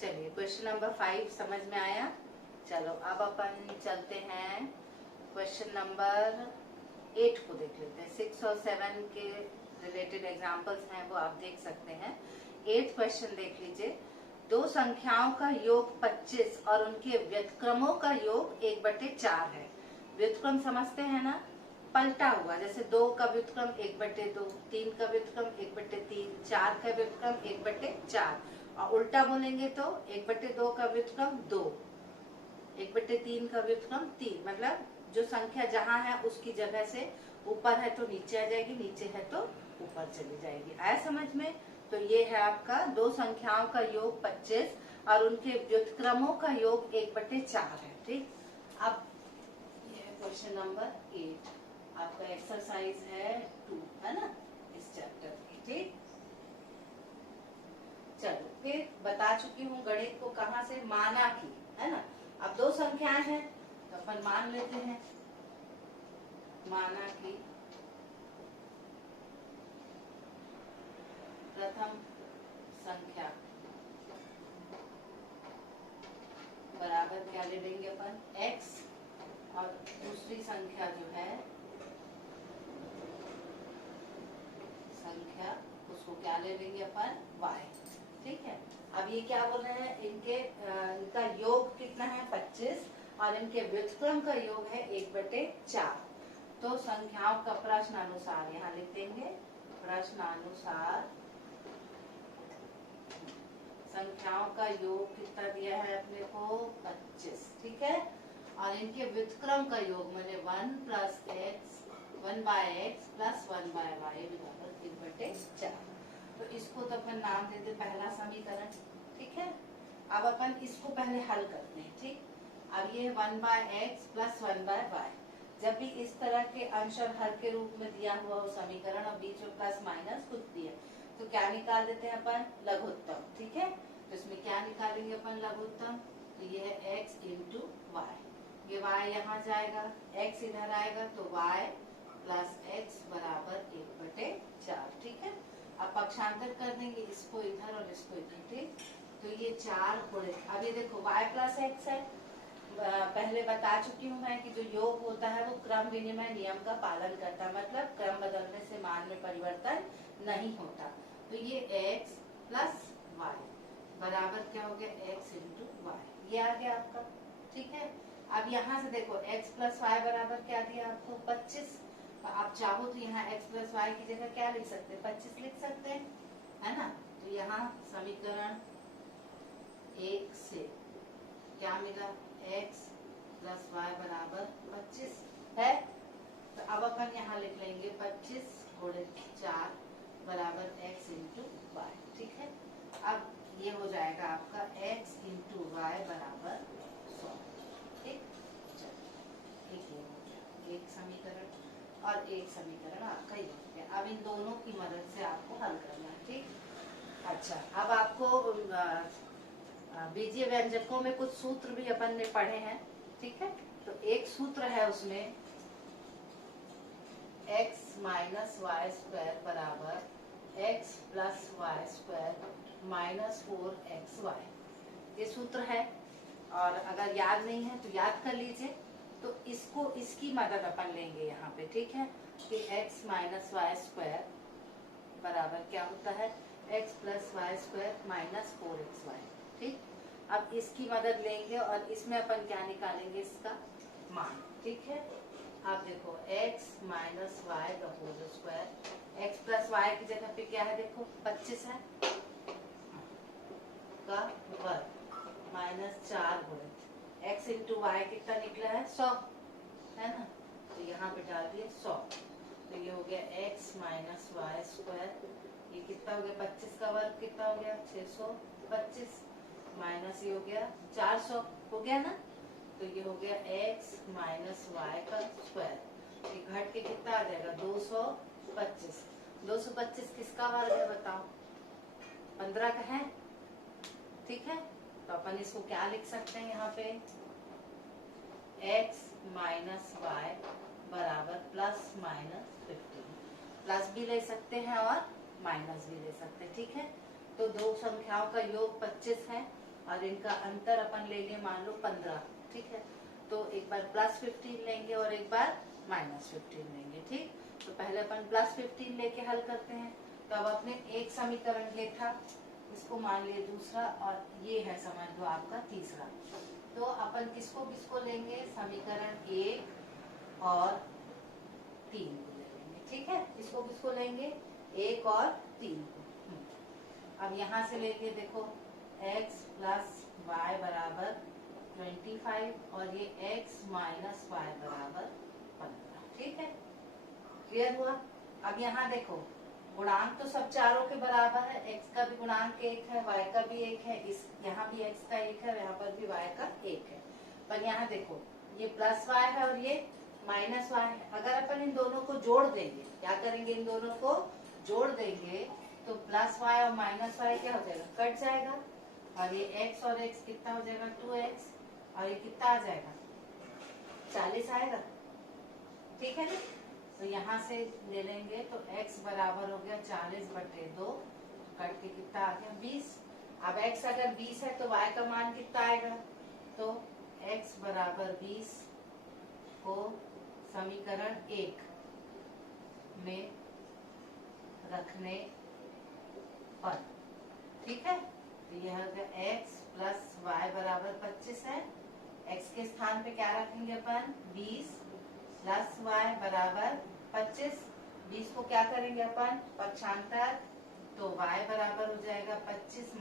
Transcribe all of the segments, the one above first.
चलिए question number 5 समझ में आया। चलो अब अपन चलते हैं क्वेश्चन नंबर 8 को देख लेते हैं। 6 और 7 के रिलेटेड एग्जांपल्स हैं वो आप देख सकते हैं। 8th क्वेश्चन देख लीजिए। दो संख्याओं का योग 25 और उनके व्युत्क्रमों का योग 1/4 है। व्युत्क्रम समझते हैं ना, पलटा हुआ, जैसे 2 का व्युत्क्रम 1/2, 3 का व्युत्क्रम 1/3, 4 का व्युत्क्रम 1/4 और उल्टा बोलेंगे तो 1/2 का व्युत्क्रम 2, 1/3 का व्युत्क्रम 3। मतलब जो संख्या जहां है उसकी जगह से ऊपर है तो नीचे आ जाएगी, नीचे है तो ऊपर चली जाएगी। आया समझ में? तो ये है आपका दो संख्याओं का योग 25 और उनके व्युत्क्रमों का योग 1/4 है। ठीक, अब ये है क्वेश्चन नंबर 8। आपका एक्सरसाइज है 2, है ना, इस चैप्टर की। ठीक, चलो फिर बता चुकी हूँ गणित को कहाँ से माना की, है ना। अब दो संख्याएं हैं तो अपन मान लेते हैं। माना की प्रथम संख्या बराबर क्या ले लेंगे अपन x और दूसरी संख्या जो है संख्या उसको क्या ले लेंगे अपन y। ठीक है, अब ये क्या बोल रहे हैं, इनका योग कितना है 25 और इनके व्युत्क्रम का योग है 1/4। तो संख्याओं का प्रश्नानुसार यहाँ लिख देंगे। प्रश्नानुसार संख्याओं का योग कितना दिया है अपने को 25। ठीक है, और इनके व्युत्क्रम का योग मैंने 1 + x 1/x + 1/y बराबर 1/4। तो इसको तो अपन नाम देते पहला समीकरण। ठीक है, अब अपन इसको पहले हल करते हैं। ठीक, अब ये 1/x + 1/y, जब भी इस तरह के अंश और हर के रूप में दिया हुआ हो समीकरण और बीच में प्लस माइनस कुछ दिया तो क्या निकाल देते हैं अपन लघुत्तम। ठीक है, तो इसमें क्या निकालेंगे अपन लघुत्तम, तो ये है x × y। ये y यहाँ जाएगा, x इधर आएगा तो y + x बराबर 1/4। ठीक है, अब पक्षांतर कर देंगे, इसको इधर और इसको इधर। ठीक, तो ये 4 गुणे, अब ये देखो y + x है। पहले बता चुकी हूँ मैं कि जो योग होता है वो क्रम विनिमय नियम का पालन करता है, मतलब क्रम बदलने से मान में परिवर्तन नहीं होता। तो ये x + y बराबर क्या हो गया x × y, ये आ गया आपका। ठीक है, अब यहाँ से देखो x + y बराबर क्या दिया आपको 25। आप चाहो तो यहाँ x + y की जगह क्या लिख सकते हैं 25 लिख सकते हैं, है ना। तो यहाँ समीकरण 1 से क्या मिला x + y बराबर 25 है। तो अब अपन यहाँ लिख लेंगे 25 × 4 बराबर x × y। ठीक है, अब ये हो जाएगा आपका x × y बराबर 100। ठीक, चलो एक ये हो गया, एक समीकरण और एक समीकरण आपका ये हो गया। अब इन दोनों की मदद से आपको हल करना है। ठीक, अच्छा, अब आपको बीजीय व्यंजकों में कुछ सूत्र भी अपन ने पढ़े हैं। ठीक है, तो एक सूत्र है उसमें x - y² बराबर x + y² - 4xy, ये सूत्र है। और अगर याद नहीं है तो याद कर लीजिए। तो इसकी मदद अपन लेंगे यहाँ पे। ठीक है, कि x - y² बराबर क्या होता है x + y² - 4xy। ठीक, अब इसकी मदद लेंगे और इसमें अपन क्या निकालेंगे इसका मान। ठीक है, आप देखो x - y² x + y की जगह पे क्या है देखो 25 है का वर्ग -4 गुणे x × y कितना निकला है 100, है ना। तो यहाँ पे डाल दिए 100। तो ये हो गया x - y², ये कितना हो गया 25 का वर्ग कितना हो गया 625 माइनस ये हो गया 400 हो गया ना। तो ये हो गया x - y², ये घट के कितना आ जाएगा 225। 225 किसका वर्ग है बताओ 15 का है। ठीक है, तो अपन इसको क्या लिख सकते हैं यहाँ पे x - y बराबर ±15, प्लस भी ले सकते हैं और माइनस भी ले सकते हैं। ठीक है, तो दो संख्याओं का योग 25 है और इनका अंतर अपन ले लिए मान लो 15, ठीक है। तो एक बार +15 लेंगे और एक बार -15 लेंगे, ठीक। तो पहले अपन +15 लेके हल करते हैं। तो अब अपने एक समीकरण ये था, इसको मान लिए दूसरा, और ये है समझ लो आपका तीसरा। तो अपन किसको किसको लेंगे, समीकरण 1 और 3 को ले लेंगे, ठीक है। किसको किसको लेंगे, 1 और 3 को। अब यहाँ से लेंगे, देखो x + y = 25 और ये x - y = 15, ठीक है। क्लियर हुआ। अब यहाँ देखो गुणांक तो सब चारों के बराबर है, x का भी गुणांक 1 है, y का भी 1 है, इस यहाँ भी x का 1 है, यहाँ पर भी y का 1 है। पर यहाँ देखो ये +y है और ये -y है। अगर अपन इन दोनों को जोड़ देंगे, क्या करेंगे, इन दोनों को जोड़ देंगे तो +y और -y क्या हो जाएगा, कट जाएगा, और ये x और x कितना हो जाएगा, 2x, और ये कितना आ जाएगा, 40 आएगा, ठीक है ना। तो यहाँ से ले लेंगे तो x बराबर हो गया 40/2, कट के कितना आ गया, 20। अब x अगर 20 है तो y का मान कितना आएगा, तो x बराबर 20 को समीकरण 1 में रखने पर, ठीक है। तो यह हो गया x + y = 25 है, x के स्थान पे क्या रखेंगे अपन, 20 + y = 25। 20 को क्या करेंगे अपन, पक्षांतर, तो y बराबर हो जाएगा 25 -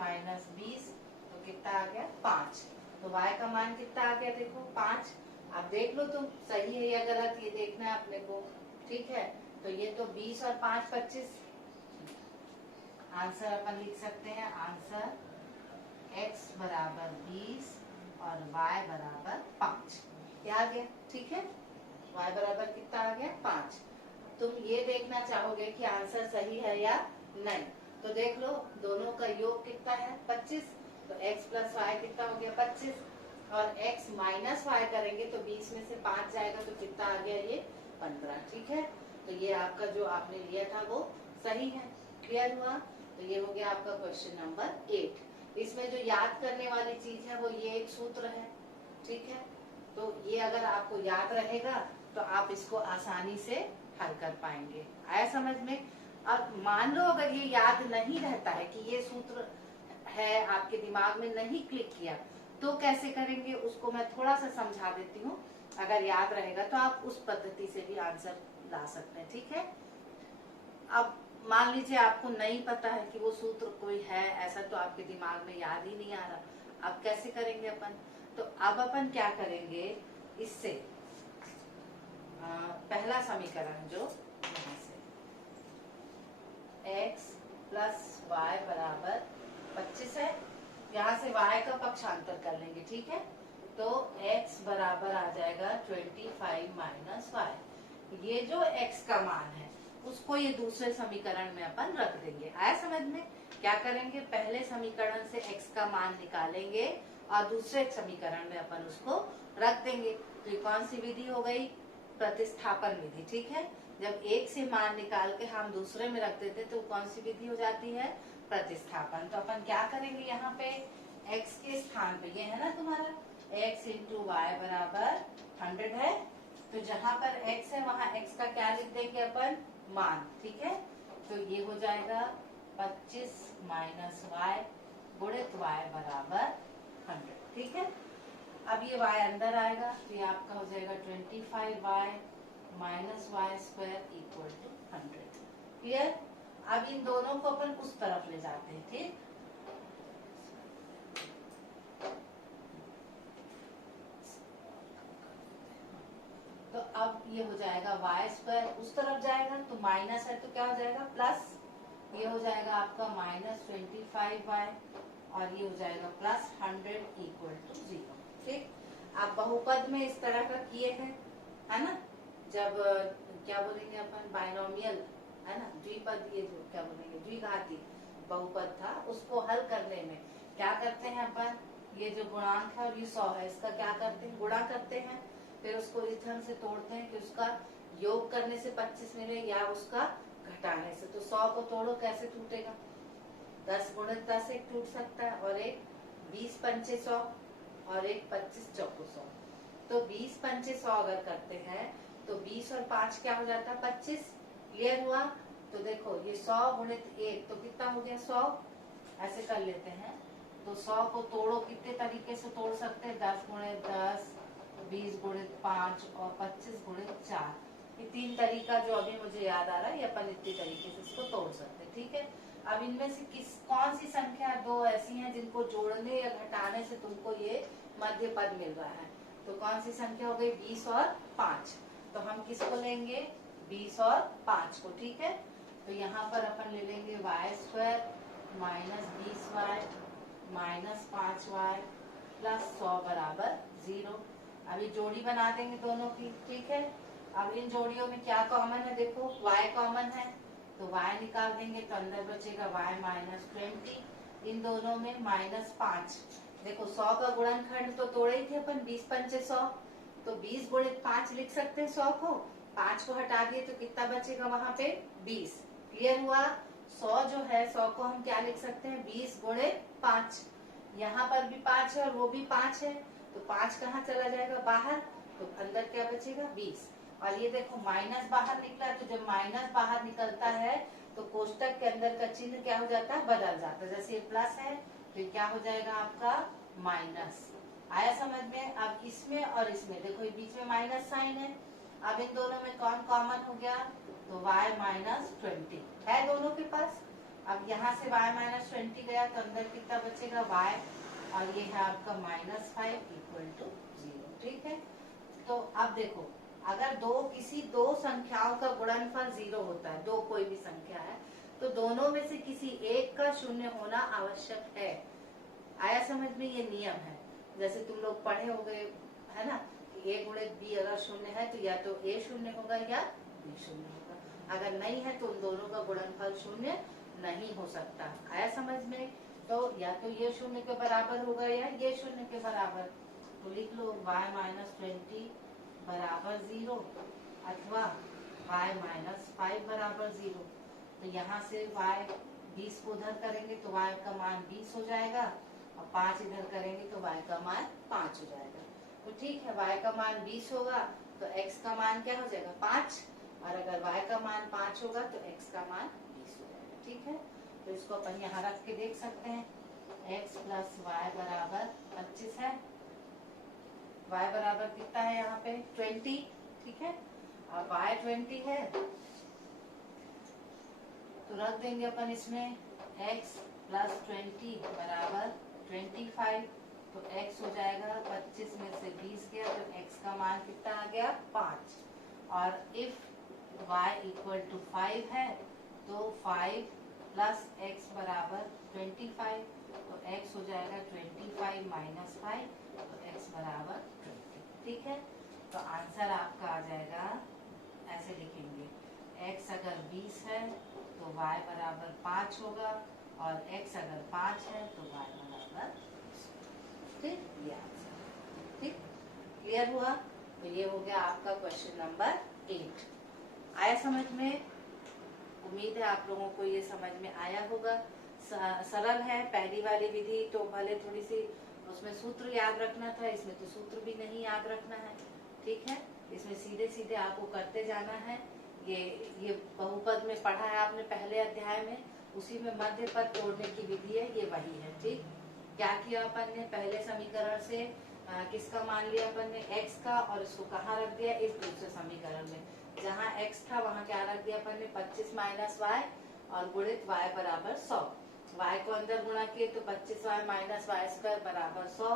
20, तो कितना आ गया, 5। तो y का मान कितना आ गया, देखो 5। अब देख लो तुम सही है या गलत, ये देखना है अपने को, ठीक है। तो ये तो 20 और 5 25, आंसर अपन लिख सकते हैं, आंसर x बराबर 20 और y बराबर 5, क्या आ गया, ठीक है। y बराबर कितना आ गया, 5। तुम ये देखना चाहोगे कि आंसर सही है या नहीं, तो देख लो दोनों का योग कितना है, 25। तो x + y कितना हो गया, 25, और x - y करेंगे तो 20 में से 5 जाएगा, तो कितना आ गया, ये 15, ठीक है। तो ये आपका जो आपने लिया था वो सही है। क्लियर हुआ। तो ये हो गया आपका क्वेश्चन नंबर 8। इसमें जो याद करने वाली चीज है वो ये एक सूत्र है, ठीक है। तो ये अगर आपको याद रहेगा तो आप इसको आसानी से हल कर पाएंगे। आया समझ में। अब मान लो अगर ये याद नहीं रहता है कि ये सूत्र है, आपके दिमाग में नहीं क्लिक किया, तो कैसे करेंगे उसको मैं थोड़ा सा समझा देती हूँ। अगर याद रहेगा तो आप उस पद्धति से भी आंसर ला सकते हैं, ठीक है। अब मान लीजिए आपको नहीं पता है कि वो सूत्र कोई है ऐसा, तो आपके दिमाग में याद ही नहीं आ रहा, अब कैसे करेंगे अपन। तो अब अपन क्या करेंगे, इससे पहला समीकरण जो यहाँ से x + y = 25 है, यहाँ से y का पक्षांतर कर लेंगे, ठीक है। तो x बराबर आ जाएगा 25 - y। ये जो x का मान है उसको ये दूसरे समीकरण में अपन रख देंगे। आया समझ में। क्या करेंगे, पहले समीकरण से x का मान निकालेंगे और दूसरे समीकरण में अपन उसको रख देंगे। तो ये कौन सी विधि हो गई, प्रतिस्थापन विधि, ठीक है। जब एक से मान निकाल के हम दूसरे में रख देते तो कौन सी विधि हो जाती है, प्रतिस्थापन। तो अपन क्या करेंगे, यहाँ पे x के स्थान पे, ये है ना तुम्हारा x × y = 100 है, तो जहां पर x है वहां x का क्या लिख देंगे अपन, मान, ठीक है। तो ये हो जाएगा 25 - y गुणित y = 100, ठीक है। अब ये y अंदर आएगा तो ये आपका हो जाएगा 25y - y² = 100। क्लियर। अब इन दोनों को अपन उस तरफ ले जाते हैं, ठीक। तो अब ये हो जाएगा y² उस तरफ जाएगा तो माइनस है तो क्या हो जाएगा, प्लस। ये हो जाएगा आपका -25y और ये हो जाएगा +100 = 0, ठीक। आप बहुपद में इस तरह का किए हैं, है ना। जब क्या बोलेंगे अपन, बाइनोमियल, है ना, द्विपद, ये जो क्या बोलेंगे द्विघाती बहुपद था, उसको हल करने में क्या करते हैं अपन, ये जो गुणांक है और ये 100 है, इसका क्या करते हैं, गुणा करते हैं, फिर उसको इस ढंग से तोड़ते हैं कि उसका योग करने से 25 मिले या उसका घटाने से। तो 100 को तोड़ो कैसे टूटेगा, 10 × 10 एक टूट सकता है और एक 20 पंचे 100 और एक 25 चौको 100। तो 20 पंचे 100 अगर करते हैं तो 20 और 5 क्या हो जाता है 25। क्लियर हुआ? तो देखो ये 100 गुणित 1 तो कितना हो गया 100। ऐसे कर लेते हैं। तो 100 को तोड़ो, कितने तरीके से तोड़ सकते हैं 10 गुणित 10, 20 गुणित 5 और 25 गुणित 4। ये 3 तरीका जो अभी मुझे याद आ रहा है, ये अपन इतने तरीके से इसको तोड़ सकते हैं। ठीक है, अब इनमें से कौन सी संख्या दो ऐसी हैं जिनको जोड़ने या घटाने से तुमको ये मध्य पद मिल रहा है? तो कौन सी संख्या हो गई 20 और 5। तो हम किसको लेंगे 20 और 5 को। ठीक है, तो यहाँ पर अपन ले लेंगे y² minus 20y minus 5y plus 100 बराबर 0। अभी जोड़ी बना देंगे दोनों की। ठीक है, अब इन जोड़ियों में क्या कॉमन है, देखो y कॉमन है तो y निकाल देंगे तो अंदर बचेगा y माइनस 20। इन दोनों में माइनस 5। देखो 100 का गुणनखंड तो तोड़े ही थे अपन 20 पंचे 100, तो 20 गुणित 5 लिख सकते हैं 100 को। 5 को हटा दिए तो कितना बचेगा वहां पे 20। क्लियर हुआ? 100 जो है 100 को हम क्या लिख सकते हैं 20 गुणित 5। यहाँ पर भी 5 है और वो भी 5 है, तो 5 कहाँ चला जाएगा बाहर, तो अंदर क्या बचेगा 20। और ये देखो माइनस बाहर निकला, तो जब माइनस बाहर निकलता है तो कोष्टक के अंदर का चिन्ह क्या हो जाता है बदल जाता है। जैसे ये प्लस है फिर क्या हो जाएगा आपका माइनस। आया समझ में? अब इसमें और इसमें देखो ये बीच में माइनस साइन है। अब इन दोनों में कौन कॉमन हो गया, तो y माइनस 20 है दोनों के पास। अब यहाँ से y माइनस 20 गया तो अंदर कितना बचेगा y, और ये है आपका माइनस 5 इक्वल टू 0। ठीक है, तो अब देखो अगर किसी दो संख्याओं का गुणनफल 0 होता है, दो कोई भी संख्या है, तो दोनों में से किसी एक का शून्य होना आवश्यक है। आया समझ में? ये नियम है। जैसे तुम लोग पढ़े हो गए है ना, कि a गुणित b अगर शून्य है तो या तो a शून्य होगा या b शून्य होगा। अगर नहीं है तो उन दोनों का गुणनफल शून्य नहीं हो सकता। आया समझ में? तो या तो ये शून्य के बराबर होगा या ये शून्य के बराबर। तो लिख लो y माइनस 20 बराबर 0 अथवा y माइनस 5 बराबर 0। तो यहाँ से y 20 को उधर करेंगे तो y का मान 20 हो जाएगा, और 5 इधर करेंगे तो y का मान 5 हो जाएगा। तो ठीक है, y का मान 20 होगा तो x का मान क्या हो जाएगा 5, और अगर y का मान 5 होगा तो x का मान 20 हो जाएगा। ठीक है, तो इसको अपन यहाँ रख के देख सकते हैं। x प्लस वाई बराबर 25 है, y बराबर कितना है यहाँ पे 20। ठीक है, और y 20 है तो रख देंगे अपन इसमें x प्लस 20 बराबर 25। तो x हो जाएगा 25 में से 20 गया तो x का मान कितना आ गया 5। और इफ y इक्वल टू 5 है तो 5 प्लस x बराबर 25, तो x हो जाएगा 25 माइनस 5, तो x बराबर 20। ठीक है, तो आंसर आपका आ जाएगा, ऐसे लिखेंगे x अगर 20 है तो y बराबर 5 होगा, और x अगर 5 है तो y बराबर 20। ठीक, ये आंसर। ठीक, क्लियर हुआ? तो ये हो गया आपका क्वेश्चन नंबर 8। आया समझ में? उम्मीद है आप लोगों को ये समझ में आया होगा। सरल है पहली वाली विधि, तो भले थोड़ी सी उसमें सूत्र याद रखना था, इसमें तो सूत्र भी नहीं याद रखना है। ठीक है, इसमें सीधे सीधे आपको करते जाना है। ये बहुपद में पढ़ा है आपने पहले अध्याय में, उसी में मध्य पद तोड़ने की विधि है, ये वही है। ठीक, क्या किया अपन ने पहले समीकरण से किसका मान लिया अपन ने x का, और इसको कहाँ रख दिया इस दूसरे समीकरण में। जहाँ x था वहाँ क्या रख दिया अपन ने 25 माइनस वाई और गुणित y बराबर 100। y को अंदर गुणा किए तो 25y माइनस वाई स्क्वायर बराबर 100।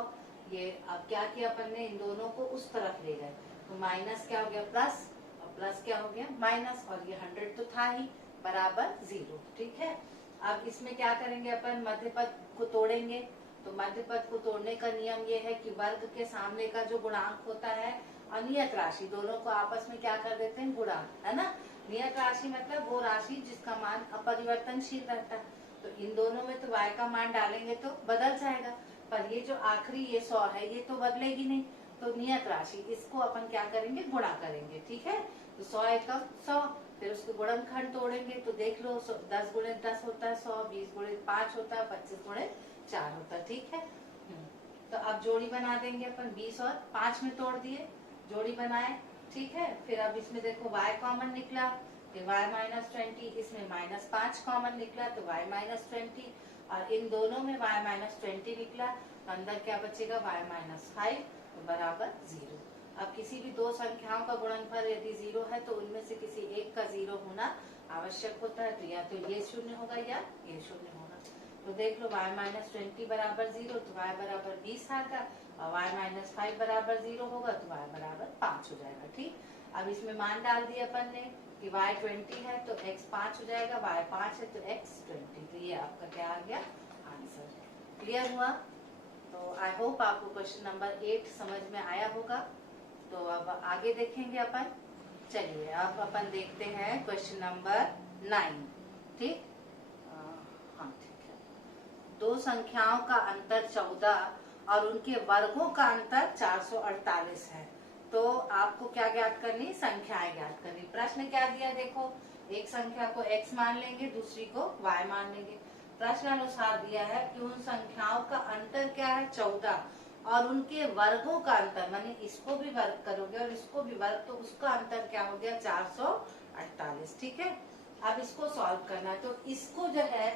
ये अब क्या किया अपन ने, इन दोनों को उस तरफ ले गए, तो माइनस क्या हो गया प्लस, और प्लस क्या हो गया माइनस, और ये 100 तो था ही बराबर 0। ठीक है, अब इसमें क्या करेंगे अपन, मध्य पद को तोड़ेंगे। तो मध्य पद को तोड़ने का नियम ये है कि वर्ग के सामने का जो गुणांक होता है अनियत राशि, दोनों को आपस में क्या कर देते हैं गुणा, है ना। नियत राशि मतलब वो राशि जिसका मान अपरिवर्तनशील रहता है। तो इन दोनों में तो y का मान डालेंगे तो बदल जाएगा, पर ये जो आखिरी ये 100 है ये तो बदलेगी नहीं। तो नियत राशि इसको अपन क्या करेंगे गुणा करेंगे। ठीक है, तो 100 एकम 100, फिर उसको गुणनखंड तोड़ेंगे तो देख लो 10 गुणित 10 होता है 100, 20 गुणित 5 होता है, 25 गुणित 4 होता है। ठीक है, तो अब जोड़ी बना देंगे अपन, 20 और 5 में तोड़ दिए, जोड़ी बनाए, ठीक है। फिर अब इसमें देखो y कॉमन निकला, फिर y माइनस 20, इसमें -5 कॉमन निकला तो y माइनस 20, और इन दोनों में y माइनस 20 निकला तो अंदर क्या बचेगा, y माइनस 5 तो बराबर 0। अब किसी भी दो संख्याओं का गुणनफल यदि 0 है तो उनमें से किसी एक का 0 होना आवश्यक होता है, तो या तो ये शून्य होगा या ये शून्य होगा। तो देख लो y माइनस 20 बराबर 0 तो y बराबर 20 आएगा, और y माइनस 5 बराबर 0 होगा तो y बराबर 5 हो जाएगा, ठीक। अब इसमें मान डाल दिया अपन ने कि y 20 है तो x 5 हो जाएगा, y 5 है तो x 20, तो ये आपका क्या आ गया, आंसर। क्लियर हुआ? तो आई होप आपको क्वेश्चन नंबर 8 समझ में आया होगा। तो अब आगे देखेंगे अपन। चलिए अब अपन देखते हैं क्वेश्चन नंबर 9, ठीक। हाँ ठीक है। दो संख्याओं का अंतर 14 और उनके वर्गों का अंतर 448 है, तो आपको क्या ज्ञात करनी, संख्याएं ज्ञात करनी। प्रश्न क्या दिया देखो, एक संख्या को x मान लेंगे, दूसरी को y मान लेंगे। प्रश्न अनुसार दिया है कि उन संख्याओं का अंतर क्या है, 14, और उनके वर्गों का अंतर, माने इसको भी वर्ग करोगे और इसको भी वर्ग, तो उसका अंतर क्या हो गया, 448, ठीक है। अब इसको सॉल्व करना है, तो इसको जो है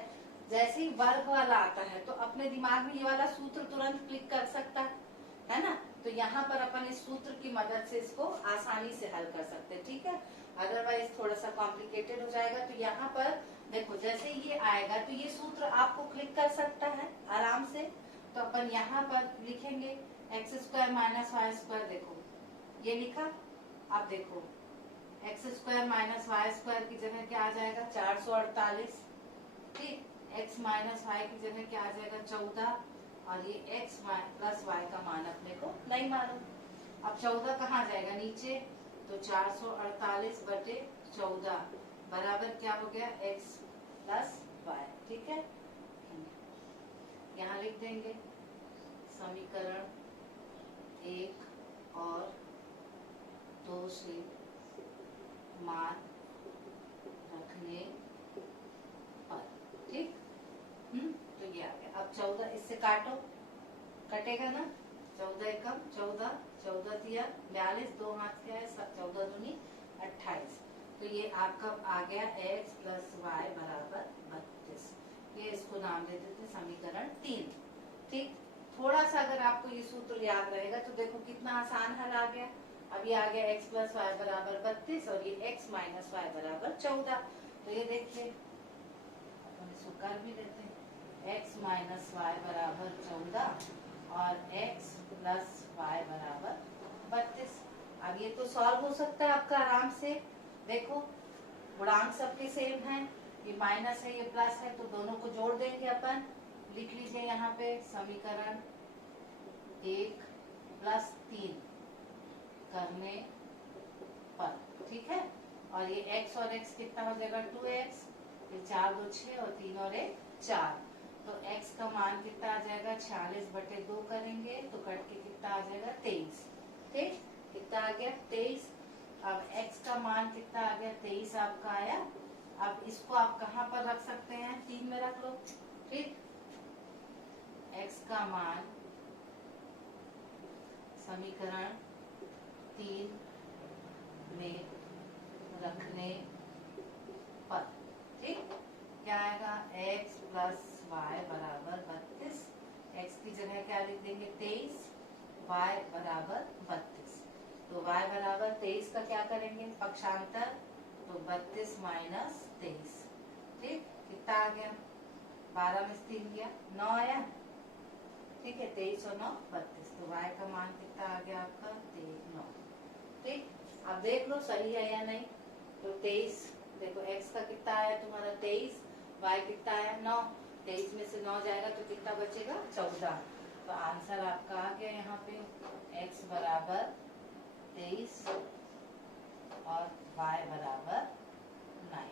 जैसे ही वर्ग वाला आता है तो अपने दिमाग में ये वाला सूत्र तुरंत क्लिक कर सकता है ना। तो यहाँ पर अपन इस सूत्र की मदद से इसको आसानी से हल कर सकते हैं, ठीक है। अदरवाइज थोड़ा सा कॉम्प्लिकेटेड हो जाएगा। तो यहाँ पर देखो जैसे ये आएगा तो ये सूत्र आपको क्लिक कर सकता है आराम से। तो अपन यहाँ पर लिखेंगे x square minus Y square, देखो ये लिखा। अब देखो x square minus Y square की जगह क्या आ जाएगा, 448, ठीक। एक्स माइनस वाई की जगह क्या आ जाएगा, 14, और ये एक्स प्लस वाई का मान अपने को नहीं मालूम। अब 14 कहाँ जाएगा, नीचे, तो 448 बटे 14 बराबर क्या हो गया, एक्स प्लस वाई, ठीक है। यहाँ लिख देंगे समीकरण 1 और 2 से मान रखने पर, ठीक। तो ये आ गया। अब 14 इससे काटो, कटेगा ना, 14 एकम 14, 14 दिया 42, 2 हाथ क्या है, 14 दूनी 28। तो ये आपका आ गया x प्लस वाई बराबर 32। ये इसको नाम दे देते समीकरण 3, ठीक। थोड़ा सा अगर आपको ये सूत्र याद रहेगा तो देखो कितना आसान हल आ गया। अब ये आ गया x प्लस वाई बराबर 32 और ये x माइनस वाई बराबर 14। तो ये देखिए अपन इसको कर भी देते हैं, x माइनस वाई बराबर 14 और x प्लस वाई बराबर 32। अब ये तो सॉल्व हो सकता है आपका आराम से। देखो गुणांक सबके सेम है, ये माइनस है ये प्लस है, तो दोनों को जोड़ देंगे अपन। लिख लीजिए यहाँ पे समीकरण 1 प्लस 3 करने पर, ठीक है। और ये x और x कितना हो जाएगा, 2x, फिर 4 2 6 और 3 और 1 4। तो x का मान कितना आ जाएगा, 46 बटे 2 करेंगे तो कट के कितना आ जाएगा, 23, ठीक। कितना आ गया, 23। अब x का मान कितना आ गया, 23 आपका आया। अब इसको आप कहाँ पर रख सकते हैं, 3 में रख लो, ठीक। x का मान समीकरण 3 में रखने पर, ठीक, क्या आएगा, x प्लस वाई बराबर 32। x की जगह क्या लिख देंगे, 23, y बराबर 32। तो y बराबर 23 का क्या करेंगे, पक्षांतर, तो 32 माइनस 23, ठीक। कितना आ गया, 12 में 3 गया 9 आया, ठीक है। 23 और 9 32। तो y का मान कितना आ गया आपका, 9, ठीक। अब देख लो सही है या नहीं। तो 23 देखो x का कितना आया तुम्हारा 23, y कितना आया 9, 23 में से 9 जाएगा तो कितना बचेगा, 14। तो आंसर आपका आ गया यहाँ पे x बराबर 23 और y बराबर 9।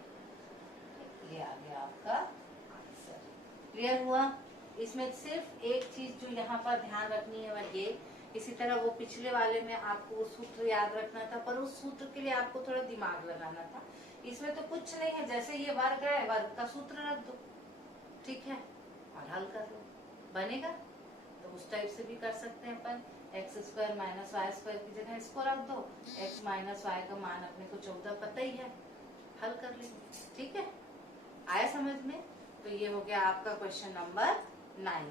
ये आ गया आपका आंसर। क्लियर हुआ? इसमें सिर्फ एक चीज जो यहाँ पर ध्यान रखनी है वह ये, इसी तरह वो पिछले वाले में आपको सूत्र याद रखना था, पर उस सूत्र के लिए आपको थोड़ा दिमाग लगाना था। इसमें तो कुछ नहीं है, जैसे ये वर्ग है वर्ग का सूत्र रख दो, ठीक है, और हल कर लो, बनेगा। तो उस टाइप से भी कर सकते हैं अपन। X square minus Y square की जगह इसको रख दो, एक्स माइनस वाई का मान अपने को 14 पता ही है, हल कर लेंगे। ठीक है, आया समझ में? तो ये हो गया आपका क्वेश्चन नंबर 9।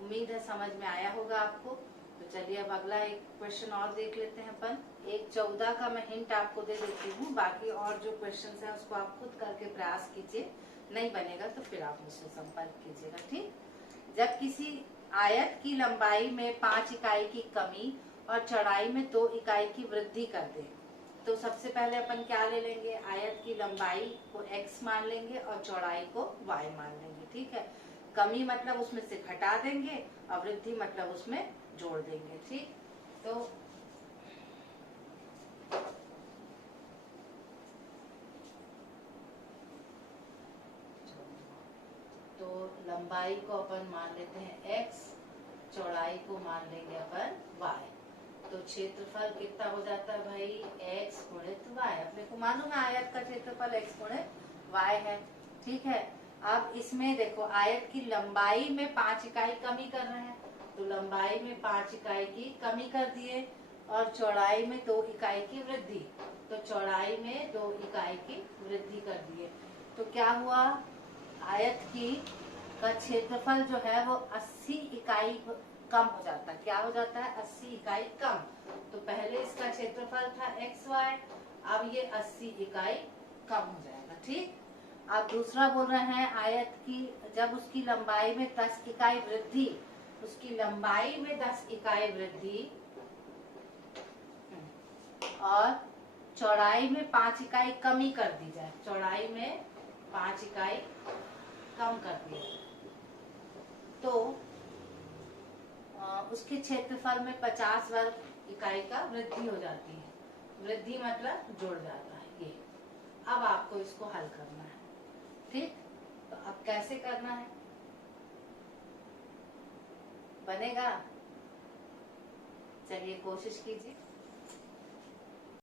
उम्मीद है समझ में आया होगा आपको। तो चलिए अब अगला एक क्वेश्चन और देख लेते हैं अपन। एक 14 का मैं हिंट आपको दे देती हूँ, बाकी और जो क्वेश्चन है उसको आप खुद करके प्रयास कीजिए, नहीं बनेगा तो फिर आप मुझसे संपर्क कीजिएगा। ठीक, जब किसी आयत की लंबाई में 5 इकाई की कमी और चौड़ाई में 2 इकाई की वृद्धि कर दे, तो सबसे पहले अपन क्या ले लेंगे, आयत की लंबाई को x मान लेंगे और चौड़ाई को y मान लेंगे। ठीक है, कमी मतलब उसमें से घटा देंगे और वृद्धि मतलब उसमें जोड़ देंगे। ठीक, तो लंबाई को अपन मान लेते हैं x, चौड़ाई को मान लेंगे अपन y। तो क्षेत्रफल कितना हो जाता है भाई, x गुणित y। अपने को मालूम है आयत का क्षेत्रफल x गुणित y है। ठीक है, अब इसमें देखो आयत की लंबाई में 5 इकाई कमी कर रहे हैं, तो लंबाई में 5 इकाई की कमी कर दिए और चौड़ाई में 2 इकाई की वृद्धि, तो चौड़ाई में 2 इकाई की वृद्धि कर दिए। तो क्या हुआ, आयत की का क्षेत्रफल जो है वो 80 इकाई कम हो जाता है। क्या हो जाता है, 80 इकाई कम। तो पहले इसका क्षेत्रफल था xy, अब ये 80 इकाई कम हो जाएगा। ठीक, अब दूसरा बोल रहे हैं आयत की जब उसकी लंबाई में 10 इकाई वृद्धि, उसकी लंबाई में 10 इकाई वृद्धि और चौड़ाई में 5 इकाई कमी कर दी जाए, चौड़ाई में 5 इकाई कम कर दिया, तो उसके क्षेत्रफल में 50 वर्ग इकाई का वृद्धि हो जाती है। वृद्धि मतलब जुड़ जाता है ये। अब आपको इसको हल करना है। ठीक, तो अब कैसे करना है, बनेगा? चलिए कोशिश कीजिए।